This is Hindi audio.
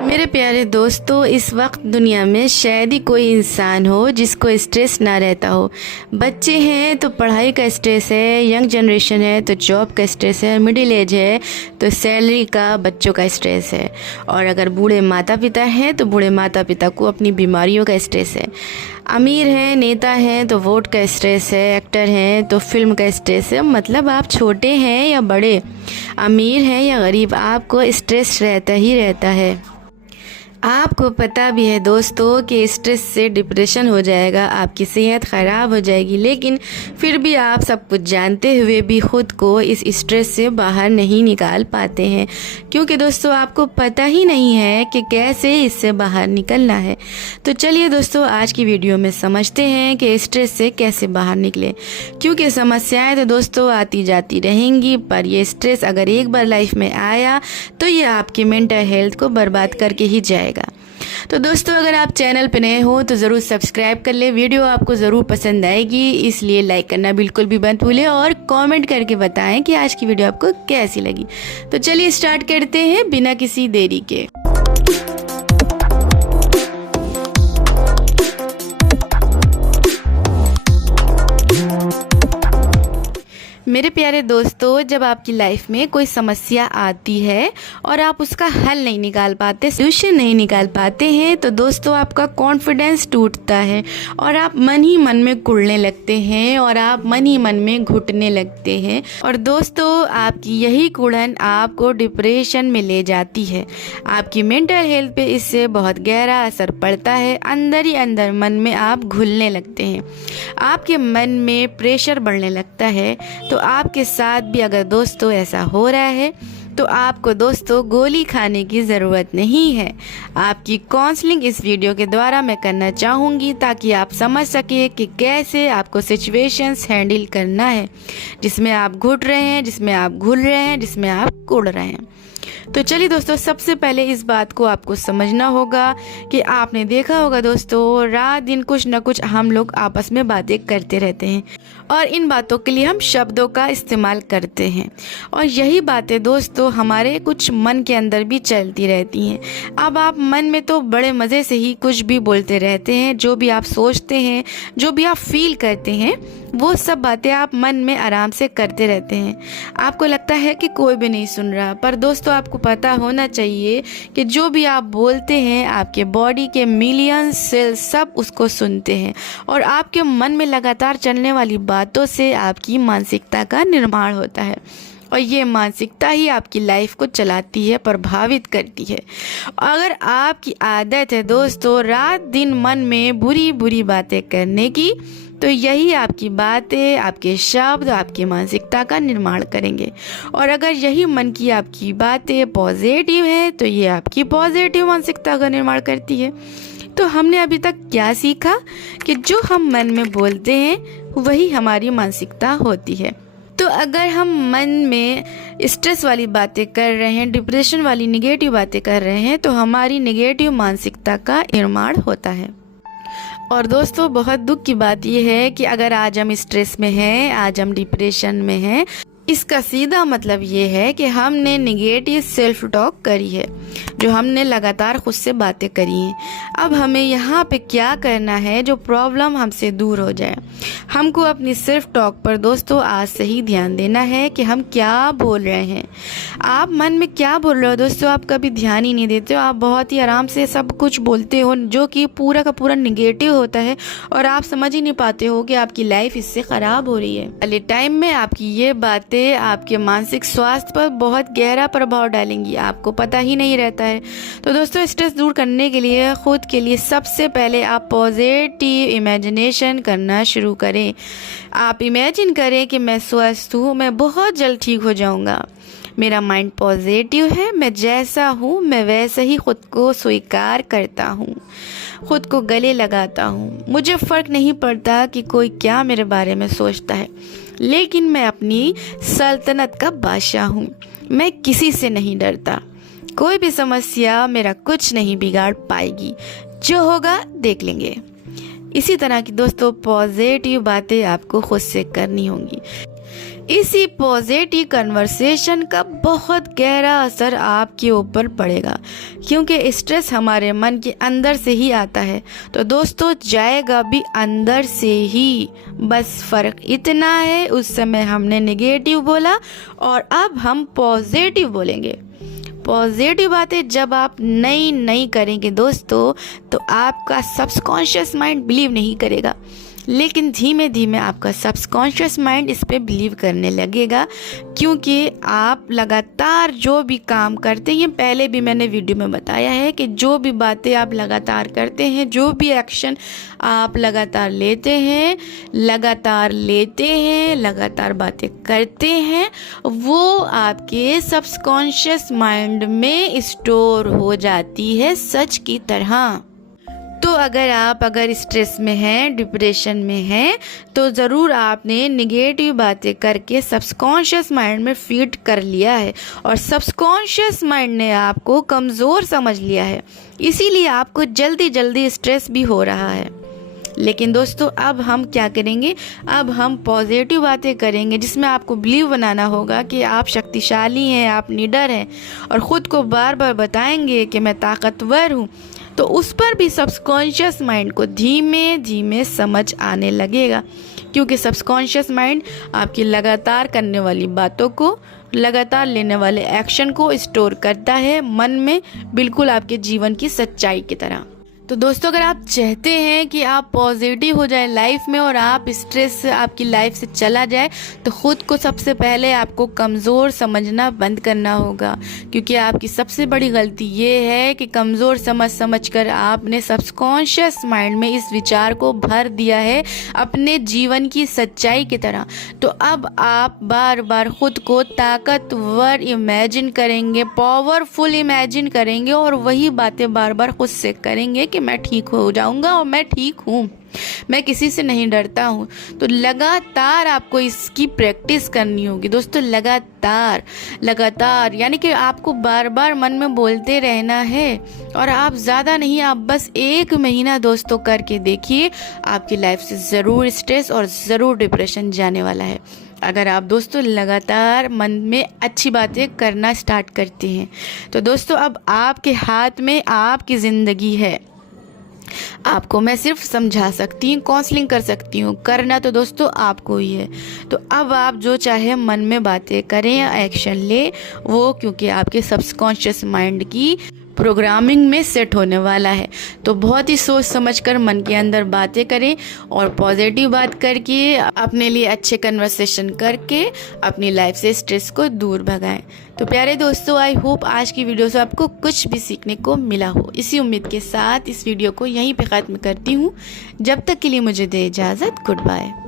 मेरे प्यारे दोस्तों, इस वक्त दुनिया में शायद ही कोई इंसान हो जिसको स्ट्रेस ना रहता हो। बच्चे हैं तो पढ़ाई का स्ट्रेस है, यंग जनरेशन है तो जॉब का स्ट्रेस है, मिडिल एज है तो सैलरी का, बच्चों का स्ट्रेस है, और अगर बूढ़े माता पिता हैं तो बूढ़े माता पिता को अपनी बीमारियों का स्ट्रेस है। अमीर हैं, नेता हैं तो वोट का स्ट्रेस है, एक्टर हैं तो फिल्म का स्ट्रेस है। मतलब आप छोटे हैं या बड़े, अमीर हैं या गरीब, आपको स्ट्रेस रहता ही रहता है। आपको पता भी है दोस्तों कि स्ट्रेस से डिप्रेशन हो जाएगा, आपकी सेहत ख़राब हो जाएगी, लेकिन फिर भी आप सब कुछ जानते हुए भी ख़ुद को इस स्ट्रेस से बाहर नहीं निकाल पाते हैं, क्योंकि दोस्तों आपको पता ही नहीं है कि कैसे इससे बाहर निकलना है। तो चलिए दोस्तों, आज की वीडियो में समझते हैं कि स्ट्रेस से कैसे बाहर निकलें, क्योंकि समस्याएँ तो दोस्तों आती जाती रहेंगी, पर ये स्ट्रेस अगर एक बार लाइफ में आया तो ये आपकी मेंटल हेल्थ को बर्बाद करके ही जाएगा। तो दोस्तों, अगर आप चैनल पे नए हो तो ज़रूर सब्सक्राइब कर ले। वीडियो आपको ज़रूर पसंद आएगी, इसलिए लाइक करना बिल्कुल भी मत भूलें और कमेंट करके बताएं कि आज की वीडियो आपको कैसी लगी। तो चलिए स्टार्ट करते हैं बिना किसी देरी के। मेरे प्यारे दोस्तों, जब आपकी लाइफ में कोई समस्या आती है और आप उसका हल नहीं निकाल पाते, सोल्यूशन नहीं निकाल पाते हैं, तो दोस्तों आपका कॉन्फिडेंस टूटता है और आप मन ही मन में कुढ़ने लगते हैं और आप मन ही मन में घुटने लगते हैं। और दोस्तों आपकी यही कुढ़न आपको डिप्रेशन में ले जाती है। आपकी मेंटल हेल्थ पे इससे बहुत गहरा असर पड़ता है। अंदर ही अंदर मन में आप घुलने लगते हैं, आपके मन में प्रेशर बढ़ने लगता है। तो आपके साथ भी अगर दोस्तों ऐसा हो रहा है तो आपको दोस्तों गोली खाने की ज़रूरत नहीं है। आपकी काउंसलिंग इस वीडियो के द्वारा मैं करना चाहूँगी, ताकि आप समझ सकें कि कैसे आपको सिचुएशंस हैंडल करना है जिसमें आप घुट रहे हैं, जिसमें आप घुल रहे हैं, जिसमें आप कुढ़ रहे हैं। तो चलिए दोस्तों, सबसे पहले इस बात को आपको समझना होगा कि आपने देखा होगा दोस्तों, रात दिन कुछ न कुछ हम लोग आपस में बातें करते रहते हैं और इन बातों के लिए हम शब्दों का इस्तेमाल करते हैं, और यही बातें दोस्तों हमारे कुछ मन के अंदर भी चलती रहती हैं। अब आप मन में तो बड़े मज़े से ही कुछ भी बोलते रहते हैं, जो भी आप सोचते हैं, जो भी आप फील करते हैं, वो सब बातें आप मन में आराम से करते रहते हैं। आपको लगता है कि कोई भी नहीं सुन रहा, पर दोस्तों आपको पता होना चाहिए कि जो भी आप बोलते हैं, आपके बॉडी के मिलियन सेल्स सब उसको सुनते हैं, और आपके मन में लगातार चलने वाली बातों से आपकी मानसिकता का निर्माण होता है, और ये मानसिकता ही आपकी लाइफ को चलाती है, प्रभावित करती है। अगर आपकी आदत है दोस्तों रात दिन मन में बुरी बुरी बातें करने की, तो यही आपकी बातें, आपके शब्द आपकी मानसिकता का निर्माण करेंगे। और अगर यही मन की आपकी बातें पॉजिटिव है तो ये आपकी पॉजिटिव मानसिकता का निर्माण करती है। तो हमने अभी तक क्या सीखा कि जो हम मन में बोलते हैं वही हमारी मानसिकता होती है। तो अगर हम मन में स्ट्रेस वाली बातें कर रहे हैं, डिप्रेशन वाली नेगेटिव बातें कर रहे हैं, तो हमारी नेगेटिव मानसिकता का निर्माण होता है। और दोस्तों बहुत दुख की बात यह है कि अगर आज हम स्ट्रेस में हैं, आज हम डिप्रेशन में हैं, इसका सीधा मतलब ये है कि हमने नेगेटिव सेल्फ टॉक करी है, जो हमने लगातार खुद से बातें करी हैं। अब हमें यहाँ पे क्या करना है जो प्रॉब्लम हमसे दूर हो जाए। हमको अपनी सेल्फ टॉक पर दोस्तों आज से ही ध्यान देना है कि हम क्या बोल रहे हैं। आप मन में क्या बोल रहे हो दोस्तों, आप कभी ध्यान ही नहीं देते हो। आप बहुत ही आराम से सब कुछ बोलते हो जो कि पूरा का पूरा निगेटिव होता है, और आप समझ ही नहीं पाते हो कि आपकी लाइफ इससे ख़राब हो रही है। अगले टाइम में आपकी ये बातें आपके मानसिक स्वास्थ्य पर बहुत गहरा प्रभाव डालेंगी, आपको पता ही नहीं रहता है। तो दोस्तों स्ट्रेस दूर करने के लिए खुद के लिए सबसे पहले आप पॉजिटिव इमेजिनेशन करना शुरू करें। आप इमेजिन करें कि मैं स्वस्थ हूँ, मैं बहुत जल्द ठीक हो जाऊँगा, मेरा माइंड पॉजिटिव है, मैं जैसा हूँ मैं वैसे ही खुद को स्वीकार करता हूँ, खुद को गले लगाता हूँ। मुझे फ़र्क नहीं पड़ता कि कोई क्या मेरे बारे में सोचता है, लेकिन मैं अपनी सल्तनत का बादशाह हूँ। मैं किसी से नहीं डरता, कोई भी समस्या मेरा कुछ नहीं बिगाड़ पाएगी, जो होगा देख लेंगे। इसी तरह की दोस्तों पॉजिटिव बातें आपको खुद से करनी होंगी। इसी पॉजिटिव कन्वर्सेशन का बहुत गहरा असर आपके ऊपर पड़ेगा, क्योंकि स्ट्रेस हमारे मन के अंदर से ही आता है। तो दोस्तों जाएगा भी अंदर से ही, बस फ़र्क इतना है उस समय हमने नेगेटिव बोला और अब हम पॉजिटिव बोलेंगे। पॉजिटिव बातें जब आप नई करेंगे दोस्तों, तो आपका सबकॉन्शियस माइंड बिलीव नहीं करेगा, लेकिन धीमे धीमे आपका सबकॉन्शियस माइंड इस पे बिलीव करने लगेगा, क्योंकि आप लगातार जो भी काम करते हैं, पहले भी मैंने वीडियो में बताया है कि जो भी बातें आप लगातार करते हैं, जो भी एक्शन आप लगातार लेते हैं, लगातार बातें करते हैं, वो आपके सबकॉन्शियस माइंड में स्टोर हो जाती है सच की तरह। तो अगर स्ट्रेस में हैं, डिप्रेशन में हैं, तो ज़रूर आपने निगेटिव बातें करके सबकॉन्शियस माइंड में फीड कर लिया है और सबकॉन्शियस माइंड ने आपको कमज़ोर समझ लिया है, इसीलिए आपको जल्दी स्ट्रेस भी हो रहा है। लेकिन दोस्तों अब हम क्या करेंगे, अब हम पॉजिटिव बातें करेंगे जिसमें आपको बिलीव बनाना होगा कि आप शक्तिशाली हैं, आप निडर हैं और ख़ुद को बार बार बताएंगे कि मैं ताकतवर हूँ। तो उस पर भी सबकॉन्शियस माइंड को धीमे धीमे समझ आने लगेगा, क्योंकि सबकॉन्शियस माइंड आपकी लगातार करने वाली बातों को, लगातार लेने वाले एक्शन को स्टोर करता है मन में, बिल्कुल आपके जीवन की सच्चाई की तरह। तो दोस्तों अगर आप चाहते हैं कि आप पॉजिटिव हो जाए लाइफ में और आप स्ट्रेस आपकी लाइफ से चला जाए, तो ख़ुद को सबसे पहले आपको कमज़ोर समझना बंद करना होगा, क्योंकि आपकी सबसे बड़ी गलती ये है कि कमज़ोर समझ कर आपने सबकॉन्शियस माइंड में इस विचार को भर दिया है अपने जीवन की सच्चाई की तरह। तो अब आप बार बार ख़ुद को ताकतवर इमेजिन करेंगे, पावरफुल इमेजिन करेंगे और वही बातें बार बार खुद से करेंगे कि मैं ठीक हो जाऊंगा और मैं ठीक हूँ, मैं किसी से नहीं डरता हूँ। तो लगातार आपको इसकी प्रैक्टिस करनी होगी दोस्तों, लगातार यानी कि आपको बार बार मन में बोलते रहना है। और आप ज़्यादा नहीं, आप बस 1 महीना दोस्तों करके देखिए, आपकी लाइफ से ज़रूर स्ट्रेस और ज़रूर डिप्रेशन जाने वाला है। अगर आप दोस्तों लगातार मन में अच्छी बातें करना स्टार्ट करते हैं, तो दोस्तों अब आपके हाथ में आपकी ज़िंदगी है। आपको मैं सिर्फ समझा सकती हूँ, काउंसलिंग कर सकती हूँ, करना तो दोस्तों आपको ही है। तो अब आप जो चाहे मन में बातें करें या एक्शन ले, वो क्योंकि आपके सबकॉन्शियस माइंड की प्रोग्रामिंग में सेट होने वाला है। तो बहुत ही सोच समझ कर मन के अंदर बातें करें और पॉजिटिव बात करके, अपने लिए अच्छे कन्वर्सेशन करके अपनी लाइफ से स्ट्रेस को दूर भगाएं। तो प्यारे दोस्तों, आई होप आज की वीडियो से आपको कुछ भी सीखने को मिला हो। इसी उम्मीद के साथ इस वीडियो को यहीं पे ख़त्म करती हूँ। जब तक के लिए मुझे दे इजाज़त, गुड बाय।